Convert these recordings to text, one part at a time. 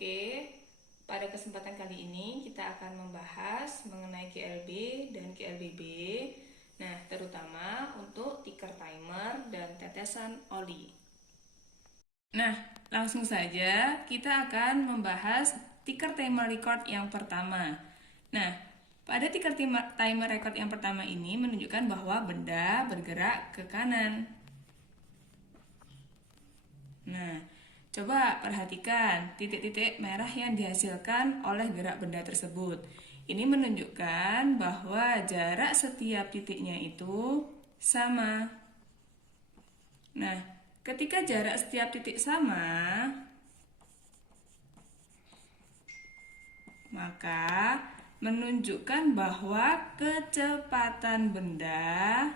Oke, pada kesempatan kali ini kita akan membahas mengenai GLB dan GLBB. Nah, terutama untuk ticker timer dan tetesan oli. Nah, langsung saja kita akan membahas ticker timer record yang pertama. Nah, pada ticker timer record yang pertama ini menunjukkan bahwa benda bergerak ke kanan. Nah, coba perhatikan titik-titik merah yang dihasilkan oleh gerak benda tersebut. Ini menunjukkan bahwa jarak setiap titiknya itu sama. Nah, ketika jarak setiap titik sama, maka menunjukkan bahwa kecepatan benda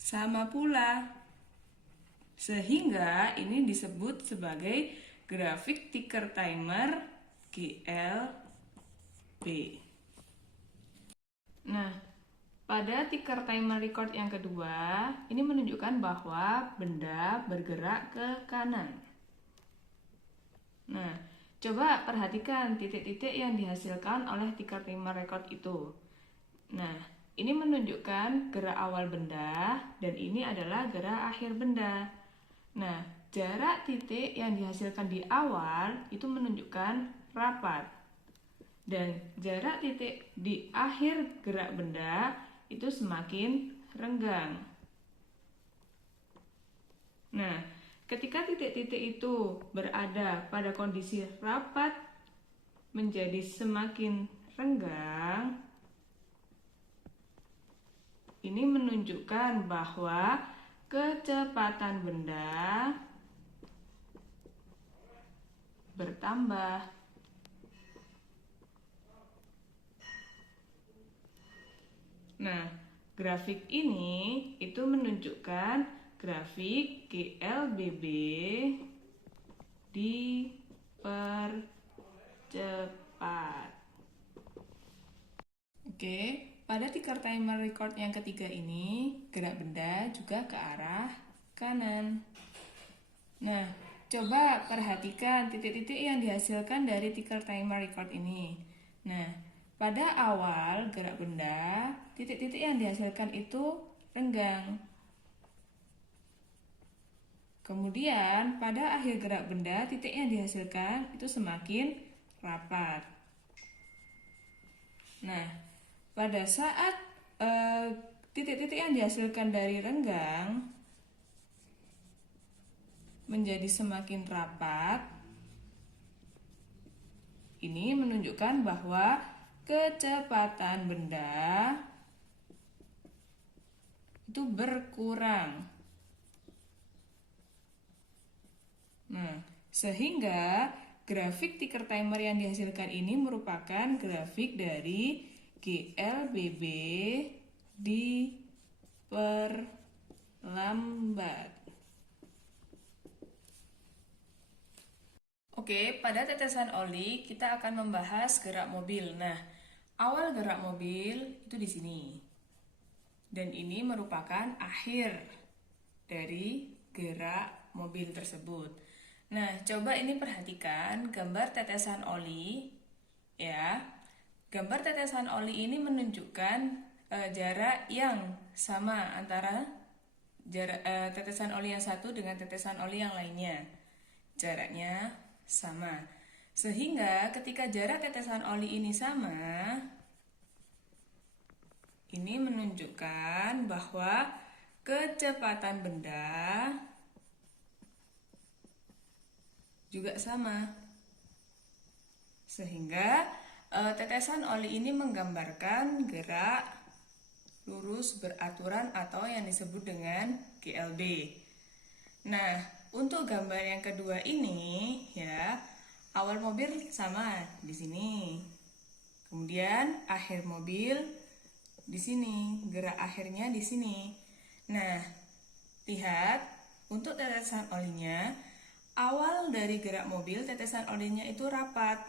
sama pula. Sehingga ini disebut sebagai grafik ticker timer GLB. Nah, pada ticker timer record yang kedua, ini menunjukkan bahwa benda bergerak ke kanan. Nah, coba perhatikan titik-titik yang dihasilkan oleh ticker timer record itu. Nah, ini menunjukkan gerak awal benda dan ini adalah gerak akhir benda. Nah, jarak titik yang dihasilkan di awal itu menunjukkan rapat. Dan jarak titik di akhir gerak benda itu semakin renggang. Nah, ketika titik-titik itu berada pada kondisi rapat menjadi semakin renggang, ini menunjukkan bahwa kecepatan benda bertambah. Nah, grafik ini itu menunjukkan grafik GLBB dipercepat. Oke, pada ticker timer record yang ketiga ini, gerak benda juga ke arah kanan. Nah, coba perhatikan titik-titik yang dihasilkan dari ticker timer record ini. Nah, pada awal gerak benda, titik-titik yang dihasilkan itu renggang. Kemudian, pada akhir gerak benda, titik yang dihasilkan itu semakin rapat. Nah, pada saat titik-titik yang dihasilkan dari renggang menjadi semakin rapat, ini menunjukkan bahwa kecepatan benda itu berkurang. Nah, sehingga grafik ticker timer yang dihasilkan ini merupakan grafik dari GLBB diperlambat. Oke, pada tetesan oli kita akan membahas gerak mobil. Nah, awal gerak mobil itu di sini. Dan ini merupakan akhir dari gerak mobil tersebut. Nah, coba ini perhatikan gambar tetesan oli ya. Gambar tetesan oli ini menunjukkan jarak yang sama antara jarak tetesan oli yang satu dengan tetesan oli yang lainnya. Jaraknya sama. Sehingga ketika jarak tetesan oli ini sama, ini menunjukkan bahwa kecepatan benda juga sama. Sehingga tetesan oli ini menggambarkan gerak lurus beraturan atau yang disebut dengan GLB. Nah, untuk gambar yang kedua ini ya, awal mobil sama di sini. Kemudian akhir mobil di sini, gerak akhirnya di sini. Nah, lihat untuk tetesan olinya, awal dari gerak mobil tetesan olinya itu rapat.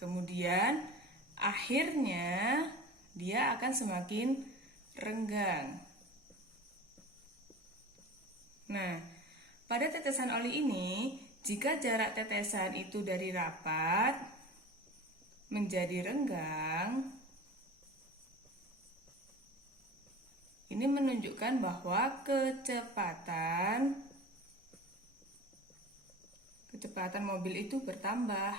Kemudian akhirnya dia akan semakin renggang. Nah, Pada tetesan oli ini, jika jarak tetesan itu dari rapat menjadi renggang, ini menunjukkan bahwa kecepatan mobil itu bertambah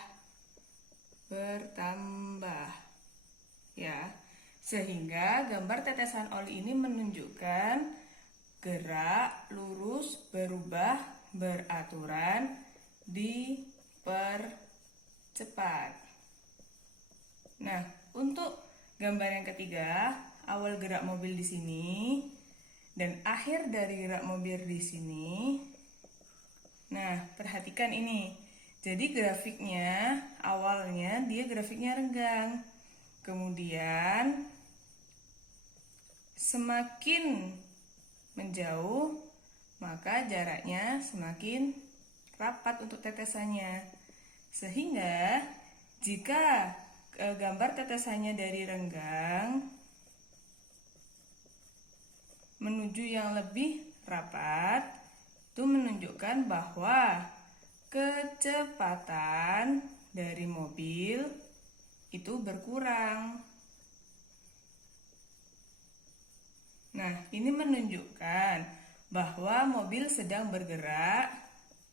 ya. Sehingga gambar tetesan oli ini menunjukkan gerak lurus berubah beraturan dipercepat. Nah, untuk gambar yang ketiga, awal gerak mobil di sini dan akhir dari gerak mobil di sini. Nah, perhatikan ini. Jadi grafiknya, awalnya dia grafiknya renggang. Kemudian semakin menjauh, maka jaraknya semakin rapat untuk tetesannya. Sehingga jika gambar tetesannya dari renggang menuju yang lebih rapat, itu menunjukkan bahwa kecepatan dari mobil itu berkurang. Nah, ini menunjukkan bahwa mobil sedang bergerak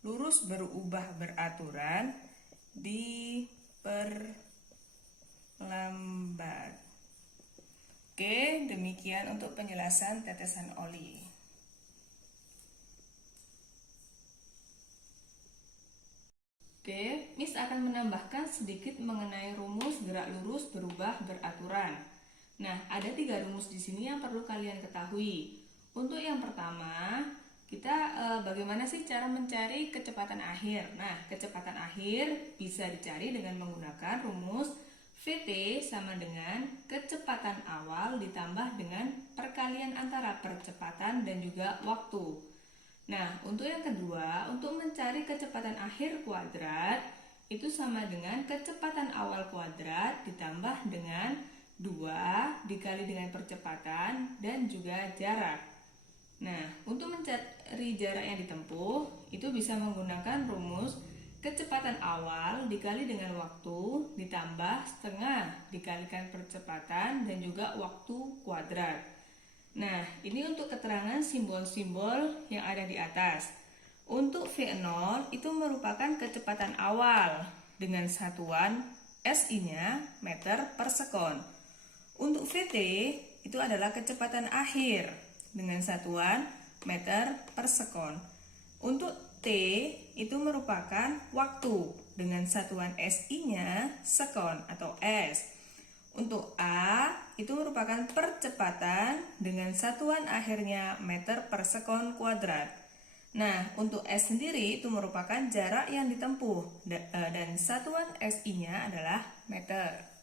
lurus berubah beraturan diperlambat. Oke, demikian untuk penjelasan tetesan oli. Oke, Miss akan menambahkan sedikit mengenai rumus gerak lurus berubah beraturan. Nah, ada 3 rumus di sini yang perlu kalian ketahui. Untuk yang pertama, kita bagaimana sih cara mencari kecepatan akhir? Nah, kecepatan akhir bisa dicari dengan menggunakan rumus VT sama dengan kecepatan awal ditambah dengan perkalian antara percepatan dan juga waktu. Nah, untuk yang kedua, untuk mencari kecepatan akhir kuadrat, itu sama dengan kecepatan awal kuadrat ditambah dengan 2 dikali dengan percepatan dan juga jarak. Nah, untuk mencari jarak yang ditempuh, itu bisa menggunakan rumus kecepatan awal dikali dengan waktu ditambah setengah dikalikan percepatan dan juga waktu kuadrat. Nah, ini untuk keterangan simbol-simbol yang ada di atas. Untuk V0 itu merupakan kecepatan awal dengan satuan SI-nya meter per sekon. Untuk VT itu adalah kecepatan akhir dengan satuan meter per sekon. Untuk T itu merupakan waktu dengan satuan SI-nya sekon atau S. Untuk A itu merupakan percepatan dengan satuan akhirnya meter per sekon kuadrat. Nah, untuk S sendiri itu merupakan jarak yang ditempuh dan satuan SI-nya adalah meter.